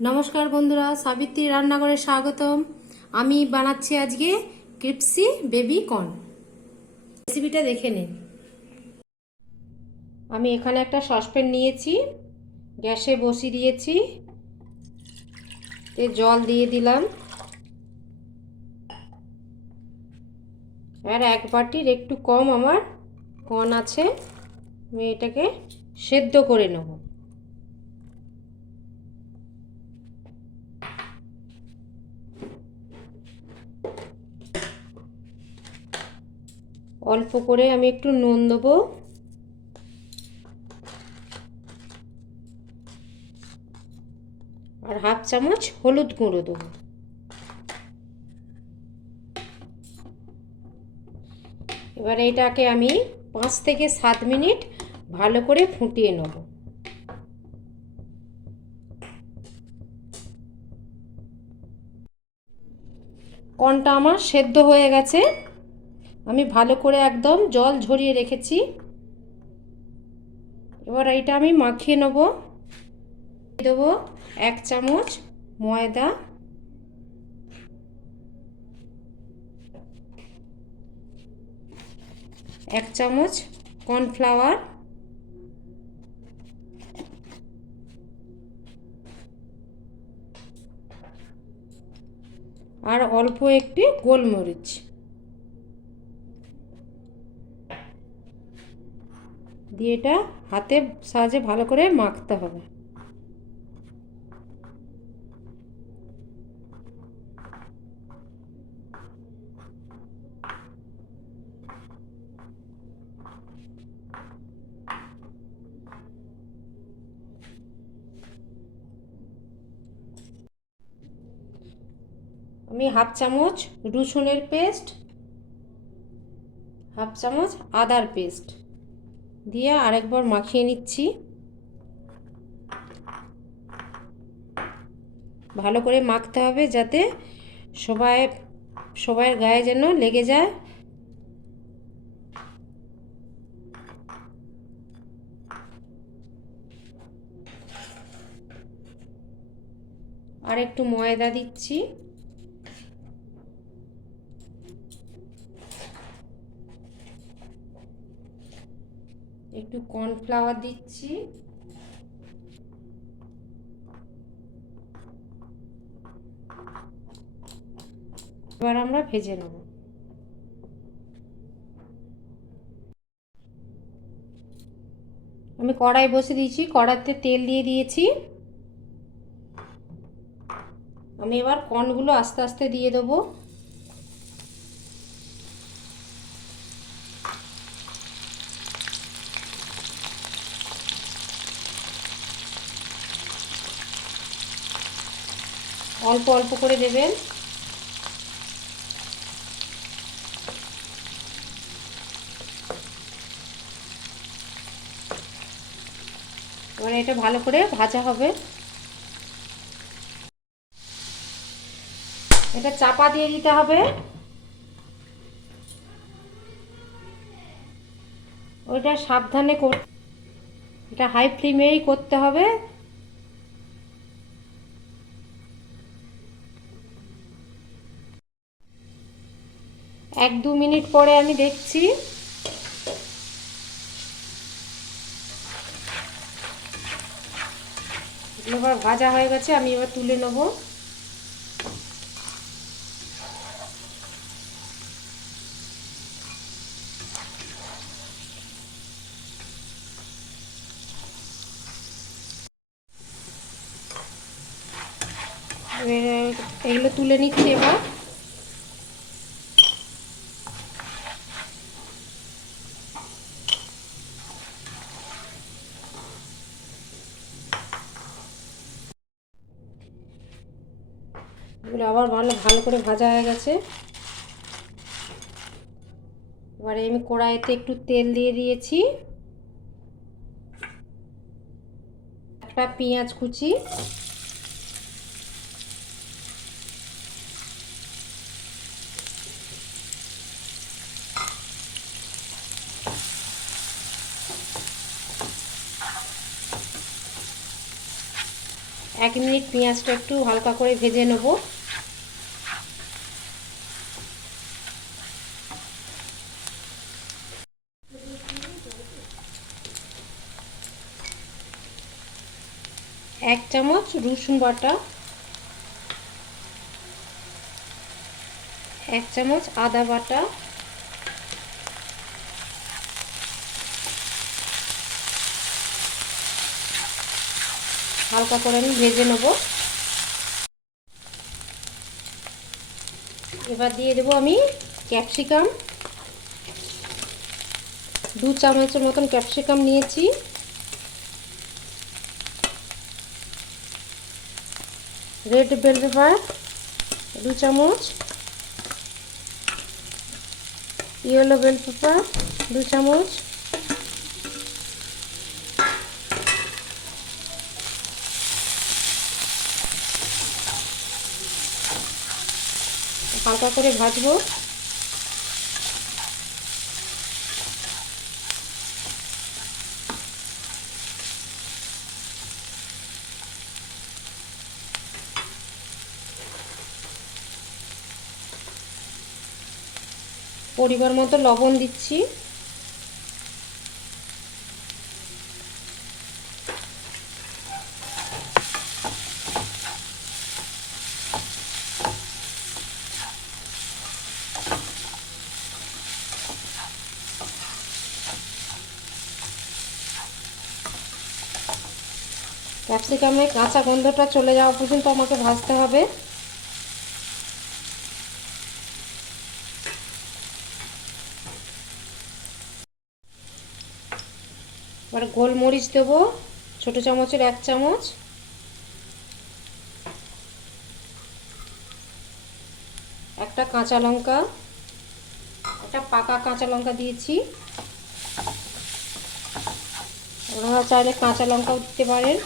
নমস্কার বন্ধুরা, সাবিত্রী রান্নাঘরে স্বাগতম। আমি বানাচ্ছি আজকে ক্রিপসি বেবি কর্ন। রেসিপিটা দেখে নিন। আমি এখানে একটা সসপ্যান নিয়েছি, গ্যাসে বসিয়ে দিয়েছি, জল দিয়ে দিলাম, আর এক বাটির একটু কম আমার কর্ন আছে। আমি এটাকে সেদ্ধ করে নেব। অল্প করে আমি একটু নুন দেবো, আর হাফ চামচ হলুদ গুঁড়ো দেবো। এবার এটাকে আমি 5 থেকে 7 মিনিট ভালো করে ফুটিয়ে নেব। কর্নটা আমার সেদ্ধ হয়ে গেছে। আমি ভালো করে একদম জল ঝরিয়ে রেখেছি। এবার এইটা আমি মাখিয়ে নেব। দেবো 1 চামচ ময়দা, 1 চামচ কর্নফ্লাওয়ার, আর অল্প একটু গোলমরিচ দিয়ে এটা হাতের সাহায্যে ভালো করে মাখতে হবে। আমি হাফ চামচ রসুনের পেস্ট, হাফ চামচ আদার পেস্ট দিয়ে আরেকবার মাখিয়ে নিচ্ছি। ভালো করে মাখতে হবে যাতে সবাইয়ের গায়ে যেন লেগে যায়। আর একটু ময়দা দিচ্ছি, একটু কর্নফ্লাওয়ার দিচ্ছি, এবার আমরা ভেজে নেব। আমি কড়াই বসিয়ে দিয়েছি, কড়াইতে তেল দিয়ে দিয়েছি। আমি এবার কর্নগুলো আস্তে আস্তে দিয়ে দেবো। অল্প অল্প করে দেবেন। এবার এটা ভালো করে ভাজা হবে। এটা চাপা দিয়ে দিতে হবে। ওইটা সাবধানে এটা হাই ফ্লেমেই করতে হবে। 1-2 মিনিট পরে আমি দেখছি এবার ভাজা হয়ে গেছে। আমি এবার তুলে নেব। এগুলো তুলে নিচ্ছি এবার। এগুলো আবার ভালো করে ভাজা হয়ে গেছে। এবারে আমি কড়াইতে একটু তেল দিয়ে দিয়েছি, একটা পেঁয়াজ কুচি, 1 মিনিট পেঁয়াজটা একটু হালকা করে ভেজে নেব। এক চামচ রসুন বাটা, 1 চামচ আদা বাটা, হালকা করে আমি ভেজে নেব। এবার দিয়ে দেবো আমি ক্যাপসিকাম, 2 চামচের মতন ক্যাপসিকাম নিয়েছি। রেড বেল পেপার 2 চামচ, ইয়েলো বেল পেপার 2 চামচ, হালকা করে ভাজবো। পরিমাণ মতো লবণ দিচ্ছি। ক্যাপসিকামের কাঁচা গন্ধটা চলে যাওয়া পর্যন্ত আমাকে ভাজতে হবে। এবার গোলমরিচ দেবো, ছোটো চামচের 1 চামচ, একটা কাঁচা লঙ্কা, একটা পাকা কাঁচা লঙ্কা দিয়েছি। আপনারা চাইলে কাঁচা লঙ্কাও দিতে পারেন।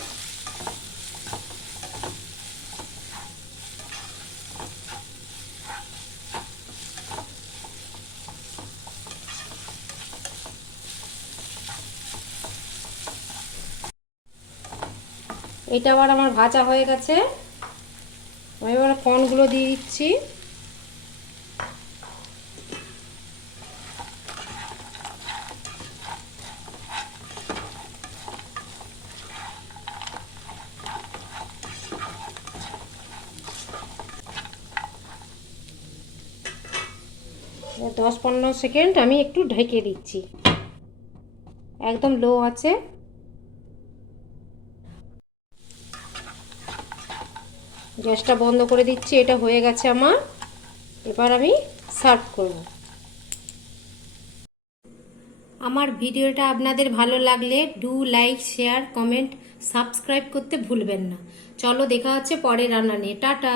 এটা আবার আমার ভাজা হয়ে গেছে। আমি এবার কর্নগুলো দিয়ে দিচ্ছি। এবার 10-15 সেকেন্ড আমি একটু ঢেকে দিচ্ছি, একদম লো আছে। গ্যাসটা বন্ধ করে দিচ্ছি। এটা হয়ে গেছে আমার। এবার আমি সার্ভ করব। আমার ভিডিওটা আপনাদের ভালো লাগলে লাইক, শেয়ার, কমেন্ট, সাবস্ক্রাইব করতে ভুলবেন না। চলো দেখা হচ্ছে পরের রান্না নিয়ে। টাটা।